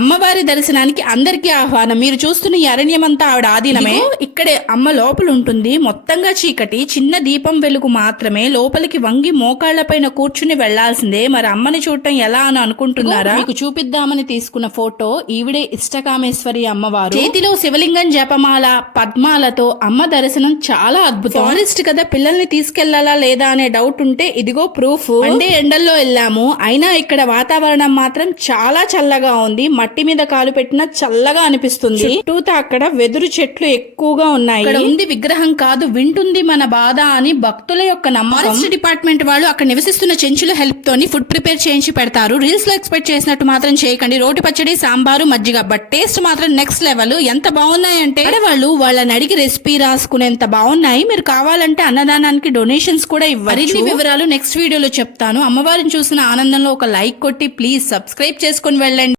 అమ్మవారి దర్శనానికి అందరికీ ఆహ్వానం. మీరు చూస్తున్న ఈ అరణ్యమంతా ఆవిడ ఆధీనమే. ఇక్కడే అమ్మ లోపల ఉంటుంది. మొత్తంగా చీకటి, చిన్న దీపం వెలుగు మాత్రమే. లోపలికి వంగి మోకాళ్లపైన కూర్చుని వెళ్లాల్సిందే. మరి అమ్మని చూడటం ఎలా అని అనుకుంటున్నారా? మీకు చూపిద్దామని తీసుకున్న ఫోటో ఈవిడే ఇష్టకామేశ్వరి అమ్మవారు. చేతిలో శివలింగం జపమాల పద్మాలతో అమ్మ దర్శనం చాలా అద్భుతం. ఫారెస్ట్ కదా, పిల్లల్ని తీసుకెళ్లాలా లేదా అనే డౌట్ ఉంటే ఇదిగో ప్రూఫ్. అంటే ఎండల్లో వెళ్ళాము, అయినా ఇక్కడ వాతావరణం మాత్రం చాలా చల్లగా ఉంది. మట్టి మీద కాలు పెట్టినా చల్లగా అనిపిస్తుంది. చుట్టూతా అక్కడ వెదురు చెట్లు ఎక్కువగా ఉన్నాయి. ఇక్కడ ఉంది విగ్రహం కాదు, వింటుంది మన బాధ అని భక్తుల యొక్క నమ్మకం. ఫారెస్ట్ డిపార్ట్మెంట్ వాళ్ళు అక్కడ నివసిస్తున్న చెంచుల హెల్ప్ తోని ఫుడ్ ప్రిపేర్ చేయించి పెడతారు. రీల్స్ లో ఎక్స్పెక్ట్ చేసినట్టు మాత్రం చేయకండి. రోటి పచ్చడి, సాంబారు, మజ్జిగ, బట్ టేస్ట్ మాత్రం నెక్స్ట్ లెవెల్. ఎంత బాగున్నాయంటే వాళ్ళు వాళ్ళని అడిగి రెసిపీ రాసుకునేంత బాగున్నాయి. మీరు కావాలంటే అన్నదానానికి డొనేషన్స్ కూడా ఇవ్వాలి. వివరాలు నెక్స్ట్ వీడియోలో చెప్తాను. అమ్మవారిని చూసిన ఆనందంలో ఒక లైక్ కొట్టి ప్లీజ్ సబ్స్క్రైబ్ చేసుకుని వెళ్ళండి.